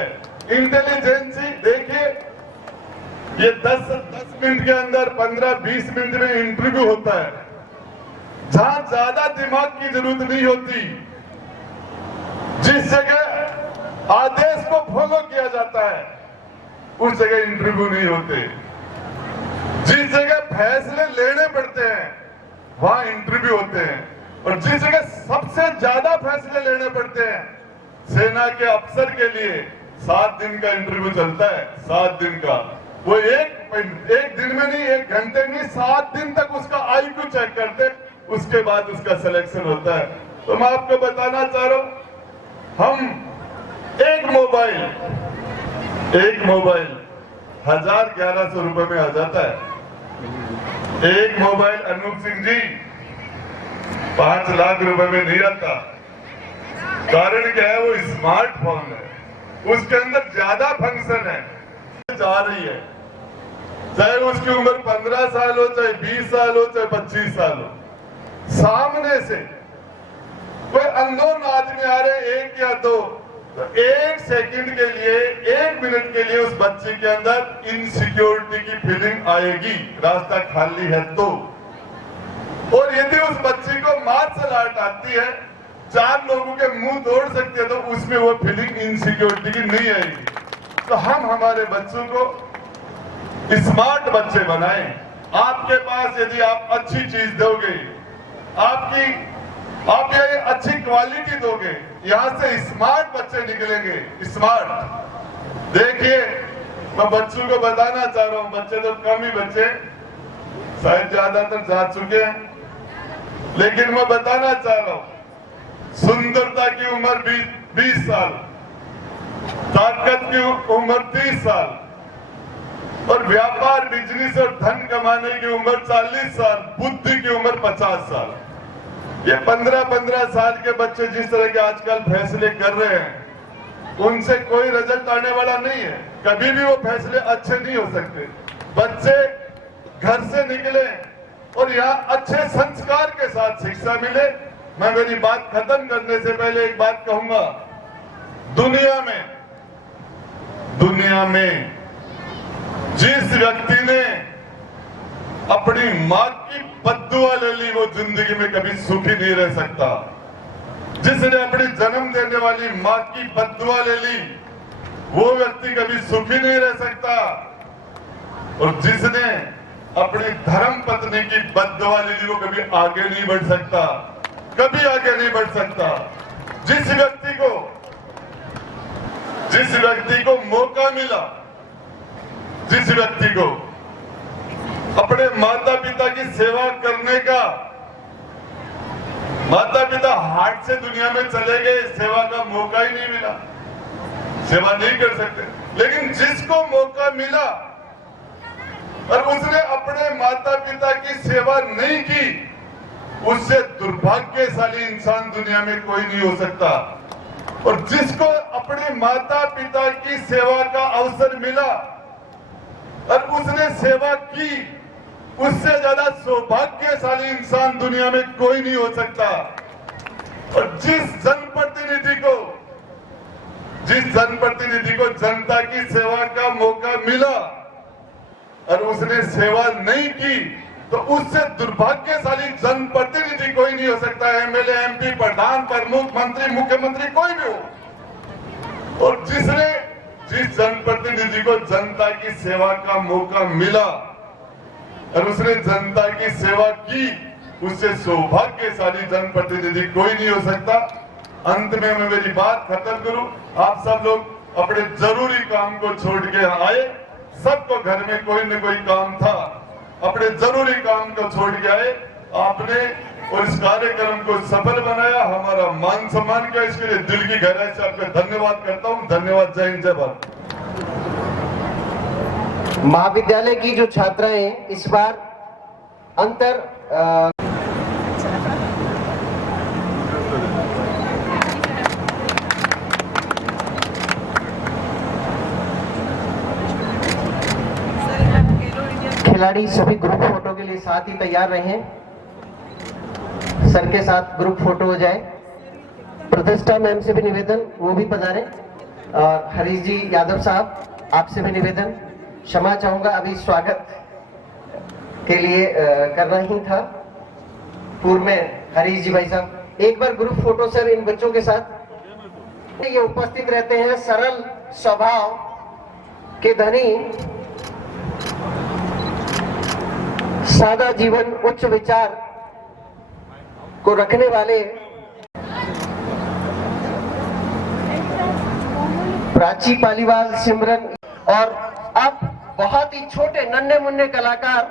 इंटेलिजेंसी देखिए, ये 10 मिनट के अंदर 15-20 मिनट में इंटरव्यू होता है, जहां ज्यादा दिमाग की जरूरत नहीं होती, जिस जगह आदेश को फॉलो किया जाता है उस जगह इंटरव्यू नहीं होते, जिस जगह फैसले लेने पड़ते हैं वहां इंटरव्यू होते हैं, और जिस जगह सबसे ज्यादा फैसले लेने पड़ते हैं, सेना के अफसर के लिए 7 दिन का इंटरव्यू चलता है। 7 दिन का, वो एक दिन में नहीं, 1 घंटे नहीं, 7 दिन तक उसका IQ चेक करते, उसके बाद उसका सिलेक्शन होता है। तो मैं आपको बताना चाह रहा हूं, हम एक मोबाइल 1000-1100 रुपए में आ जाता है। एक मोबाइल अनूप सिंह जी 5 लाख रुपए में नहीं आता। कारण क्या है? वो स्मार्टफोन है, उसके अंदर ज्यादा फंक्शन है, जा रही है, चाहे उसकी उम्र 15 साल हो, चाहे 20 साल हो, चाहे 25 साल हो। सामने से कोई अननोन आदमी आ रहे 1 या 2, तो 1 सेकंड के लिए, 1 मिनट के लिए उस बच्चे के अंदर इनसिक्योरिटी की फीलिंग आएगी, रास्ता खाली है तो। और यदि उस बच्चे को मार्शल आर्ट आती है, 4 लोगों के मुंह तोड़ सकती है, तो उसमें वो फीलिंग इनसिक्योरिटी की नहीं आएगी। तो हम हमारे बच्चों को स्मार्ट बच्चे बनाएं। आपके पास यदि आप अच्छी चीज दोगे, आप ये अच्छी क्वालिटी दोगे, यहां से स्मार्ट बच्चे निकलेंगे। स्मार्ट, देखिए मैं बच्चों को बताना चाह रहा हूं, बच्चे तो कम ही बच्चे, शायद ज्यादातर जा चुके हैं, लेकिन मैं बताना चाह रहा हूं, सुंदरता की उम्र 20 साल, ताकत की उम्र 30 साल और व्यापार, बिजनेस और धन कमाने की उम्र 40 साल, बुद्धि की उम्र 50 साल। ये 15-15 साल के बच्चे जिस तरह के आजकल फैसले कर रहे हैं, उनसे कोई रिजल्ट आने वाला नहीं है। कभी भी वो फैसले अच्छे नहीं हो सकते। बच्चे घर से निकले और यहाँ अच्छे संस्कार के साथ शिक्षा मिले। मैं मेरी बात खत्म करने से पहले एक बात कहूंगा, दुनिया में जिस व्यक्ति ने अपनी मां की बद्दुआ ले ली वो जिंदगी में कभी सुखी नहीं रह सकता। जिसने अपनी जन्म देने वाली मां की बद्दुआ ले ली वो व्यक्ति कभी सुखी नहीं रह सकता। और जिसने अपनी धर्म पत्नी की बद्दुआ ले ली वो कभी आगे नहीं बढ़ सकता, कभी आगे नहीं बढ़ सकता। जिस व्यक्ति को मौका मिला, जिस व्यक्ति को अपने माता पिता की सेवा करने का, माता पिता हार्ट से दुनिया में चले गए, सेवा का मौका ही नहीं मिला, सेवा नहीं कर सकते। लेकिन जिसको मौका मिला और उसने अपने माता पिता की सेवा नहीं की, उससे दुर्भाग्यशाली इंसान दुनिया में कोई नहीं हो सकता। और जिसको अपने माता पिता की सेवा का अवसर मिला और उसने सेवा की, उससे ज्यादा सौभाग्यशाली इंसान दुनिया में कोई नहीं हो सकता। और जिस जनप्रतिनिधि को जनता की सेवा का मौका मिला और उसने सेवा नहीं की, तो उससे दुर्भाग्यशाली जनप्रतिनिधि कोई नहीं हो सकता। एमएलए, एमपी, प्रधान, प्रमुख, मंत्री, मुख्यमंत्री, कोई भी हो। और जिस जनप्रतिनिधि को जनता की सेवा का मौका मिला और उसने जनता की सेवा की, उससे सौभाग्यशाली जनप्रतिनिधि कोई नहीं हो सकता। अंत में मैं मेरी बात खत्म करूं, आप सब लोग अपने जरूरी काम को छोड़ के आए। सबको घर में कोई न कोई काम था, अपने जरूरी काम को छोड़ के आए आपने और इस कार्यक्रम को सफल बनाया, हमारा मान सम्मान किया। इसके लिए दिल की गहराई से आपका धन्यवाद करता हूं। धन्यवाद। जय हिंद, जय भारत। महाविद्यालय की जो छात्राएं इस बार खिलाड़ी सभी ग्रुप फोटो के लिए साथ ही तैयार रहें। सर के साथ ग्रुप फोटो हो जाए। प्रतिष्ठा मैम से भी निवेदन, वो भी पधारें। और हरीश जी यादव साहब, आपसे भी निवेदन। क्षमा चाहूंगा, अभी स्वागत के लिए करना ही था। पूर्व में हरीश जी भाई साहब, एक बार ग्रुप फोटो सर इन बच्चों के साथ। ये उपस्थित रहते हैं सरल स्वभाव के धनी, सादा जीवन, उच्च विचार को रखने वाले प्राची पालीवाल, सिमरन, और अब बहुत ही छोटे नन्हे मुन्ने कलाकार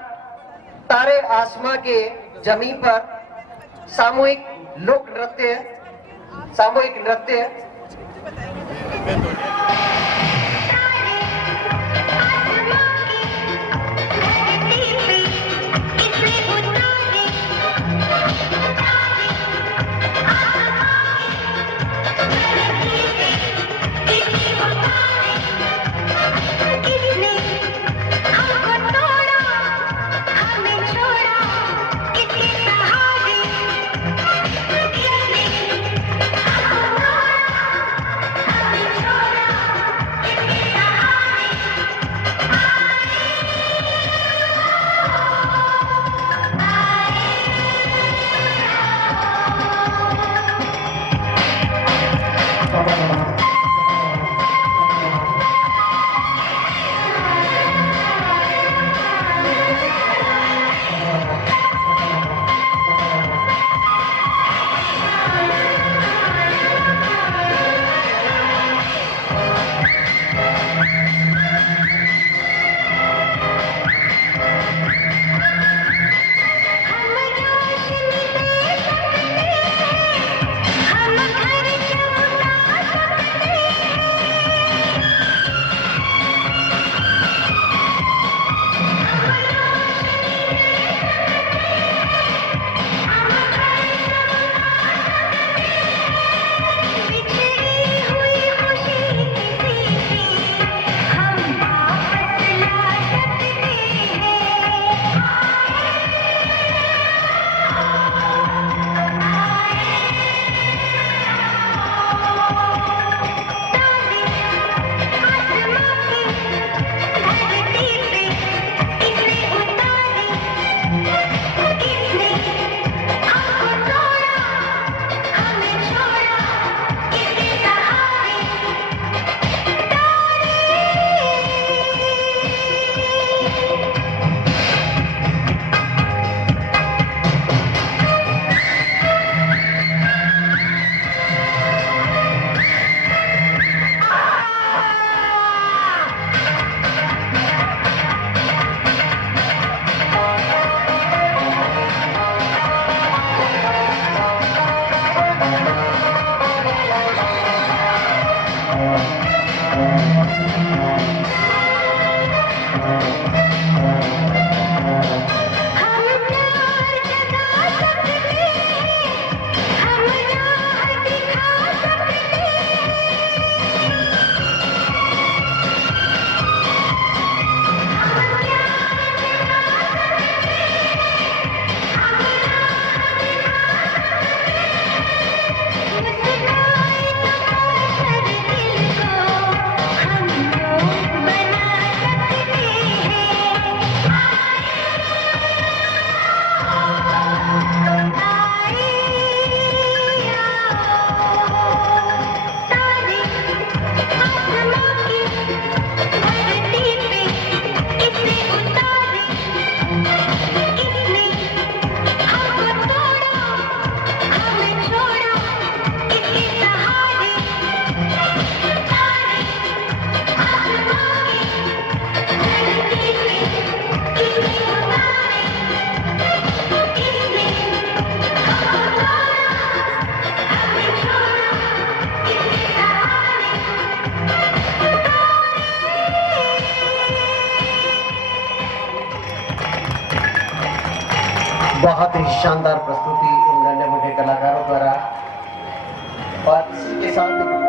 तारे आसमां के जमीन पर सामूहिक लोक नृत्य, सामूहिक नृत्य। बहुत ही शानदार प्रस्तुति इन नन्हे मुन्ने कलाकारों द्वारा। और इसी के साथ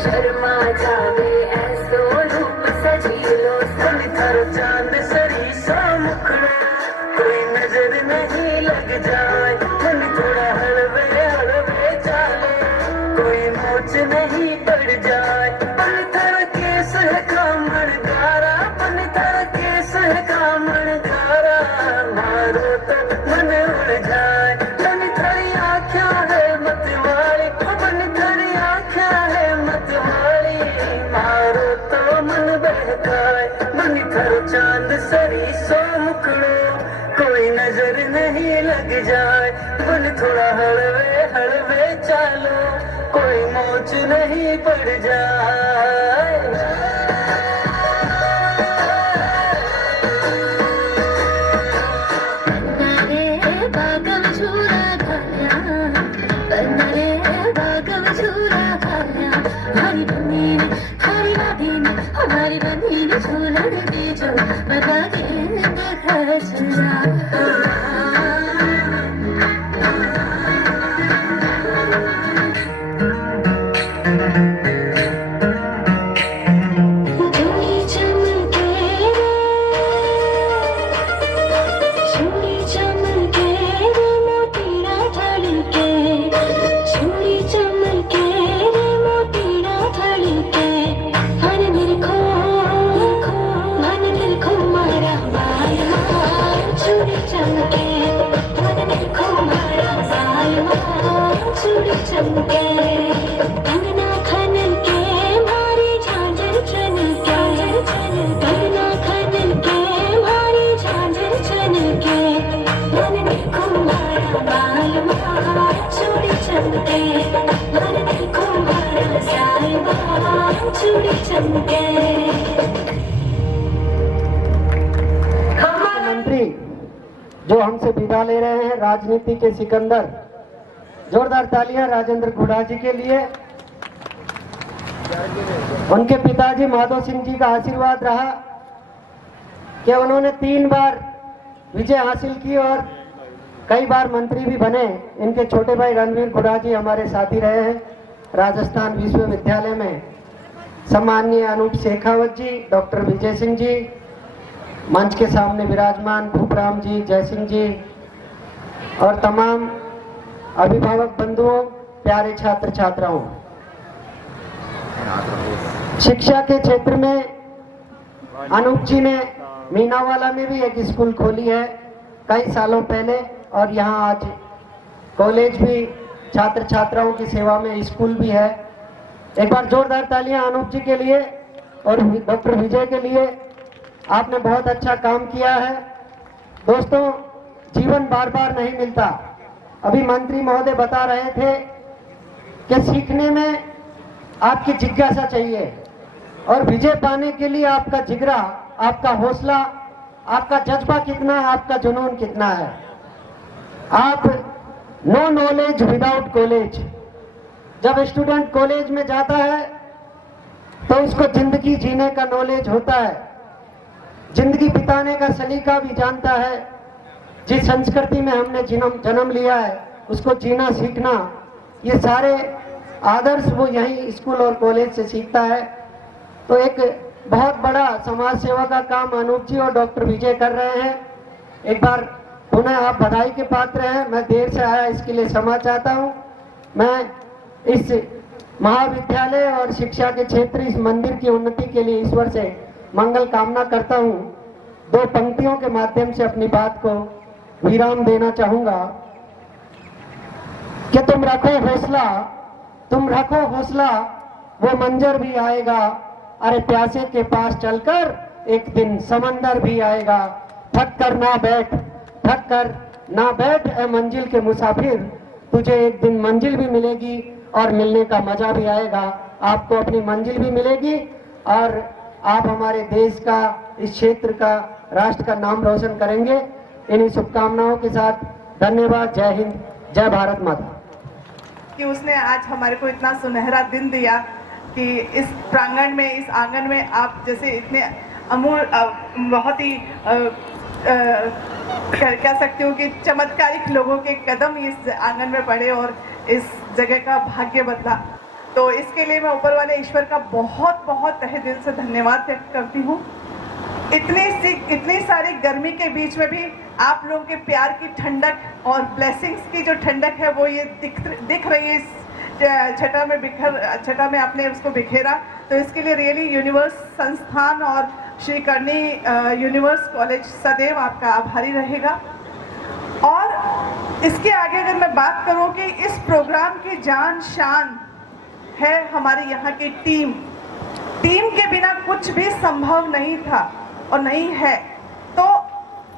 शर्मा जावे ऐसो रूप सजीलो थर चांद सरी सा मुखड़ा कोई नजर नहीं लग जाए मन थोड़ा हलवे हलवे चाले कोई मोच नहीं पड़ जाए पन थर केस है कामण गारा पन थर केस है कामण गारा मारो तो मन उड़ जाए पन थरी आँखा है मत वाली पन थरी आँखा है मत वाली मारो तो मन बहकाए मन थर चांद सरी सो मुखड़ो कोई नजर नहीं लग जाए बन थोड़ा हलवे हलवे चालो कोई मोच नहीं पड़ जाए। हमारी बनी ने झूला दी जो बता के देखा चला मुख्यमंत्री जो हमसे विदा ले रहे हैं, राजनीति के सिकंदर, जोरदार तालियां राजेंद्र गुड़ा जी के लिए। उनके पिताजी माधव सिंह जी का आशीर्वाद रहा कि उन्होंने 3 बार विजय हासिल की और कई बार मंत्री भी बने। इनके छोटे भाई रणवीर गुड़ा जी हमारे साथी रहे हैं राजस्थान विश्वविद्यालय में। सम्माननीय अनूप शेखावत जी, डॉक्टर विजय सिंह जी, मंच के सामने विराजमान भूपराम जी, जय सिंह जी और तमाम अभिभावक बंधुओं, प्यारे छात्र छात्राओं, शिक्षा के क्षेत्र में अनूप जी ने मीनावाला में भी एक स्कूल खोली है कई सालों पहले और यहाँ आज कॉलेज भी, छात्र छात्राओं की सेवा में स्कूल भी है। एक बार जोरदार तालियां अनूप जी के लिए और डॉक्टर विजय के लिए। आपने बहुत अच्छा काम किया है। दोस्तों, जीवन बार बार नहीं मिलता। अभी मंत्री महोदय बता रहे थे कि सीखने में आपकी जिज्ञासा चाहिए और विजय पाने के लिए आपका जिगरा, आपका हौसला, आपका जज्बा कितना है, आपका जुनून कितना है। आप नो नॉलेज विदाउट कॉलेज। जब स्टूडेंट कॉलेज में जाता है तो उसको जिंदगी जीने का नॉलेज होता है, जिंदगी बिताने का सलीका भी जानता है। जिस संस्कृति में हमने जन्म लिया है उसको जीना सीखना, ये सारे आदर्श वो यहीं स्कूल और कॉलेज से सीखता है। तो एक बहुत बड़ा समाज सेवा का काम अनूप जी और डॉक्टर विजय कर रहे हैं। एक बार पुनः आप बधाई के पात्र हैं। मैं देर से आया, इसके लिए क्षमा चाहता हूं। मैं इस महाविद्यालय और शिक्षा के क्षेत्र, इस मंदिर की उन्नति के लिए ईश्वर से मंगल कामना करता हूँ। 2 पंक्तियों के माध्यम से अपनी बात को विराम देना चाहूंगा कि तुम रखो हौसला, वो मंजर भी आएगा। अरे प्यासे के पास चलकर एक दिन समंदर भी आएगा। थक कर ना बैठ ए मंजिल के मुसाफिर, तुझे एक दिन मंजिल भी मिलेगी और मिलने का मजा भी आएगा। आपको अपनी मंजिल भी मिलेगी और आप हमारे देश का, इस क्षेत्र का, राष्ट्र का नाम रोशन करेंगे। इन्हीं शुभकामनाओं के साथ धन्यवाद। जय हिंद, जय भारत माता। कि उसने आज हमारे को इतना सुनहरा दिन दिया कि इस प्रांगण में, इस आंगन में आप जैसे इतने अमूल, बहुत ही कह सकती हूँ कि चमत्कारिक लोगों के कदम इस आंगन में पड़े और इस जगह का भाग्य बदला। तो इसके लिए मैं ऊपर वाले ईश्वर का बहुत बहुत तहे दिल से धन्यवाद व्यक्त करती हूँ। इतनी सारी गर्मी के बीच में भी आप लोगों के प्यार की ठंडक और ब्लेसिंग्स की जो ठंडक है वो ये दिख रही है। इस छटा में आपने उसको बिखेरा, तो इसके लिए रियली यूनिवर्स संस्थान और श्री करनी यूनिवर्स कॉलेज सदैव आपका आभारी रहेगा। और इसके आगे अगर मैं बात करूं कि इस प्रोग्राम की जान शान है हमारी यहाँ की टीम के बिना कुछ भी संभव नहीं था और नहीं है। तो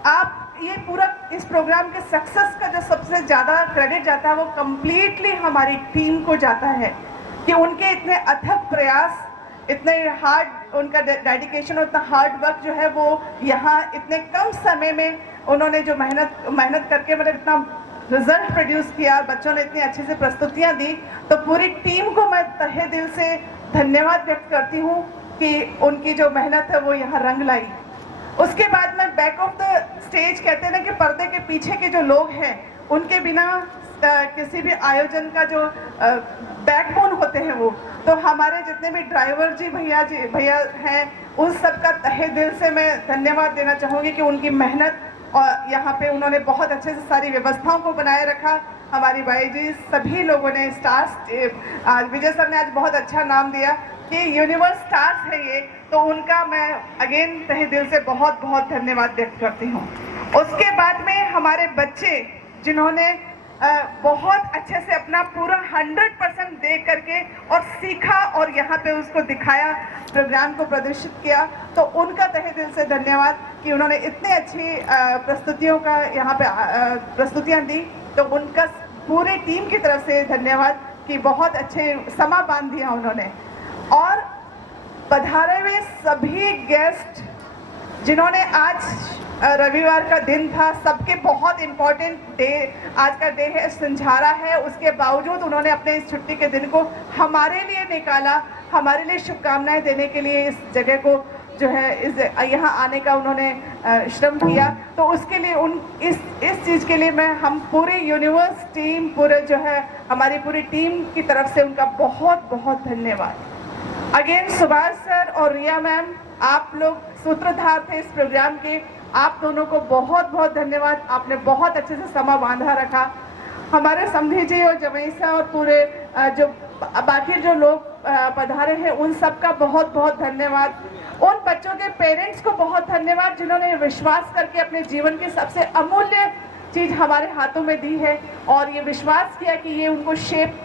आप ये पूरा इस प्रोग्राम के सक्सेस का जो सबसे ज़्यादा क्रेडिट जाता है वो कम्प्लीटली हमारी टीम को जाता है कि उनके इतने अथक प्रयास, इतने हार्ड उनका डेडिकेशन और इतना हार्ड वर्क जो है वो यहाँ इतने कम समय में उन्होंने जो मेहनत करके मतलब इतना रिजल्ट प्रोड्यूस किया, बच्चों ने इतनी अच्छे से प्रस्तुतियाँ दी। तो पूरी टीम को मैं तहे दिल से धन्यवाद व्यक्त करती हूँ कि उनकी जो मेहनत है वो यहाँ रंग लाई। उसके बाद में बैक ऑफ द स्टेज कहते हैं ना कि पर्दे के पीछे के जो लोग हैं उनके बिना किसी भी आयोजन का जो बैकबोन होते हैं वो, तो हमारे जितने भी ड्राइवर जी भैया हैं उन सब का तहे दिल से मैं धन्यवाद देना चाहूँगी कि उनकी मेहनत और यहाँ पे उन्होंने बहुत अच्छे से सारी व्यवस्थाओं को बनाए रखा। हमारी बाई जी सभी लोगों ने स्टार्स, आज विजय सर ने आज बहुत अच्छा नाम दिया कि यूनिवर्स स्टार्स है ये, तो उनका मैं अगेन तहे दिल से बहुत बहुत धन्यवाद व्यक्त करती हूँ। उसके बाद में हमारे बच्चे जिन्होंने बहुत अच्छे से अपना पूरा 100% दे करके और सीखा और यहाँ पे उसको दिखाया, प्रोग्राम को प्रदर्शित किया, तो उनका तहे दिल से धन्यवाद कि उन्होंने इतने अच्छी प्रस्तुतियों का यहाँ पे प्रस्तुतियाँ दी। तो उनका पूरे टीम की तरफ से धन्यवाद कि बहुत अच्छे समा बांध दिया उन्होंने। और पधारे हुए सभी गेस्ट जिन्होंने आज रविवार का दिन था, सबके बहुत इम्पोर्टेंट डे आज का डे है, संझारा है, उसके बावजूद उन्होंने अपने इस छुट्टी के दिन को हमारे लिए निकाला, हमारे लिए शुभकामनाएं देने के लिए इस जगह को जो है यहाँ आने का उन्होंने श्रम किया। तो उसके लिए इस चीज़ के लिए हम पूरी यूनिवर्स टीम, पूरे जो है हमारी पूरी टीम की तरफ से उनका बहुत बहुत धन्यवाद। अगेन सुभाष सर और रिया मैम, आप लोग सूत्रधार थे इस प्रोग्राम के, आप दोनों को बहुत बहुत धन्यवाद। आपने बहुत अच्छे से समा बांधा रखा। हमारे समधी जी और जमैसा और पूरे जो बाकी जो लोग पधारे हैं उन सब का बहुत बहुत धन्यवाद। उन बच्चों के पेरेंट्स को बहुत धन्यवाद जिन्होंने विश्वास करके अपने जीवन की सबसे अमूल्य चीज़ हमारे हाथों में दी है और ये विश्वास किया कि ये उनको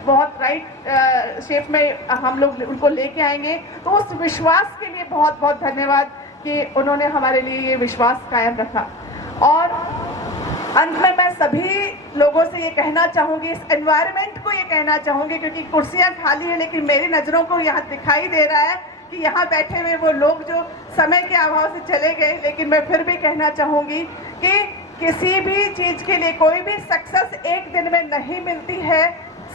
बहुत राइट शेप में हम लोग उनको लेके आएंगे। तो उस विश्वास के लिए बहुत बहुत धन्यवाद कि उन्होंने हमारे लिए ये विश्वास कायम रखा। और अंत में मैं सभी लोगों से ये कहना चाहूँगी, इस एनवायरनमेंट को ये कहना चाहूँगी, क्योंकि कुर्सियाँ खाली है लेकिन मेरी नज़रों को यहाँ दिखाई दे रहा है कि यहाँ बैठे हुए वो लोग जो समय के अभाव से चले गए, लेकिन मैं फिर भी कहना चाहूँगी कि किसी भी चीज़ के लिए कोई भी सक्सेस एक दिन में नहीं मिलती है,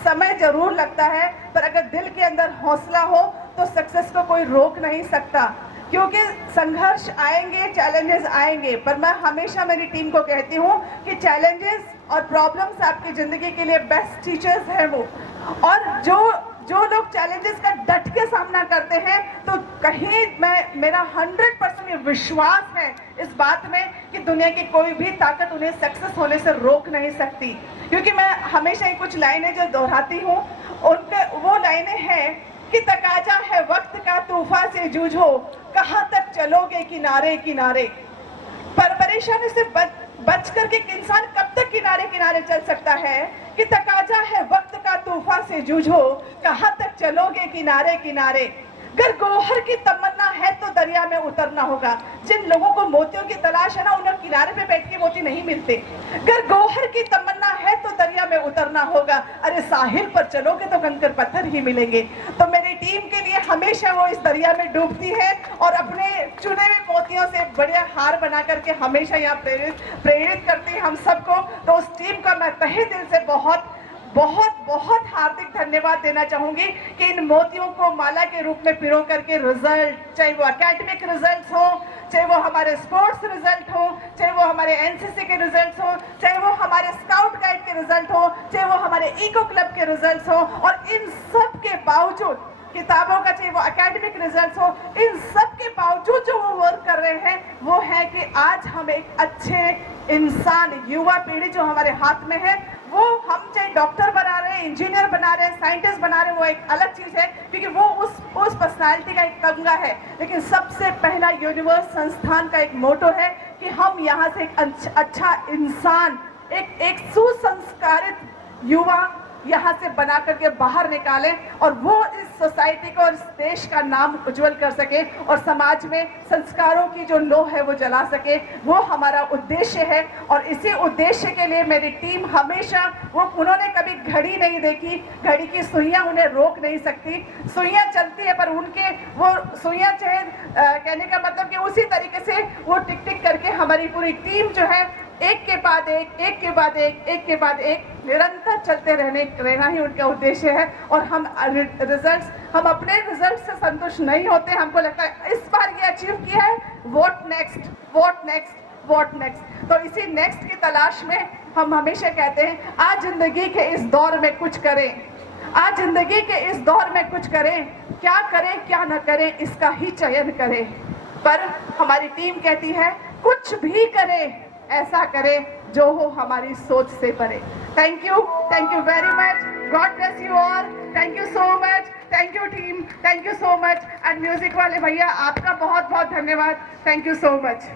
समय जरूर लगता है, पर अगर दिल के अंदर हौसला हो तो सक्सेस को कोई रोक नहीं सकता। क्योंकि संघर्ष आएंगे, चैलेंजेस आएंगे, पर मैं हमेशा मेरी टीम को कहती हूँ कि चैलेंजेस और प्रॉब्लम्स आपकी ज़िंदगी के लिए बेस्ट टीचर्स हैं वो। और जो लोग चैलेंजेस का डट के सामना करते हैं तो कहीं मेरा 100% विश्वास है इस बात में कि दुनिया की कोई भी ताकत उन्हें सक्सेस होने से रोक नहीं सकती। क्योंकि मैं हमेशा ही कुछ लाइनें जो दोहराती हूँ, उनके वो लाइनें हैं कि तकाजा है वक्त का तूफान से जूझो, कहाँ तक चलोगे किनारे किनारे। पर परेशानी से बच करके इंसान कब तक किनारे किनारे चल सकता है कि तकाजा है वक्त का तूफान से जूझो, कहाँ तक चलोगे किनारे किनारे। अगर गौहर की तमन्ना है तो दरिया में उतरना होगा। जिन लोगों को मोतियों की तलाश है ना, उन्हें किनारे पे बैठ के मोती नहीं मिलते। अगर गौहर की तमन्ना है तो दरिया में उतरना होगा। अरे साहिल पर चलोगे तो कंकर पत्थर ही मिलेंगे। तो मेरी टीम के लिए हमेशा वो इस दरिया में डूबती है और अपने चुने हुए मोतियों से बढ़िया हार बना करके हमेशा यहाँ प्रेरित करती है हम सबको। तो उस टीम का मैं तहे दिल से बहुत बहुत बहुत हार्दिक धन्यवाद देना चाहूंगी कि इन मोतियों को माला के रूप में पिरो करके रिजल्ट, चाहे वो एकेडमिक रिजल्ट हो, चाहे वो हमारे स्पोर्ट्स रिजल्ट हो, चाहे वो हमारे एनसीसी के रिजल्ट हो, चाहे वो हमारे स्काउट गाइड के रिजल्ट हो, चाहे वो हमारे इको क्लब के रिजल्ट हो, और इन सब के बावजूद किताबों का चाहे वो एकेडमिक रिजल्ट हो, इन सब के बावजूद जो वो वर्क कर रहे हैं वो है कि आज हम एक अच्छे इंसान, युवा पीढ़ी जो हमारे हाथ में है, वो हम चाहे डॉक्टर बना रहे हैं, इंजीनियर बना रहे हैं, साइंटिस्ट बना रहे हैं, वो एक अलग चीज है क्योंकि वो उस पर्सनालिटी का एक तमगा है। लेकिन सबसे पहला यूनिवर्स संस्थान का एक मोटो है कि हम यहाँ से एक अच्छा इंसान, एक सुसंस्कारित युवा यहाँ से बना करके बाहर निकालें और वो इस सोसाइटी को और इस देश का नाम उज्जवल कर सके और समाज में संस्कारों की जो लौ है वो जला सके। वो हमारा उद्देश्य है और इसी उद्देश्य के लिए मेरी टीम हमेशा, उन्होंने कभी घड़ी नहीं देखी, घड़ी की सुइयां उन्हें रोक नहीं सकती। सुइयां चलती है पर उनके वो सुइयां चाहे कहने का मतलब कि उसी तरीके से वो टिक टिक करके हमारी पूरी टीम जो है एक के बाद एक के बाद एक के बाद एक निरंतर चलते रहना ही उनका उद्देश्य है। और हम अपने रिजल्ट से संतुष्ट नहीं होते। हमको लगता है इस बार ये अचीव किया है, what next, what next, what next. तो इसी नेक्स्ट की तलाश में हम हमेशा कहते हैं आज जिंदगी के इस दौर में कुछ करें, आज जिंदगी के इस दौर में कुछ करें, क्या करें क्या न करें इसका ही चयन करें। पर हमारी टीम कहती है कुछ भी करें, ऐसा करें जो हो हमारी सोच से परे। Thank you very much, God bless you all, thank you so much, thank you team, thank you so much. And music वाले भैया आपका बहुत बहुत धन्यवाद, थैंक यू सो मच।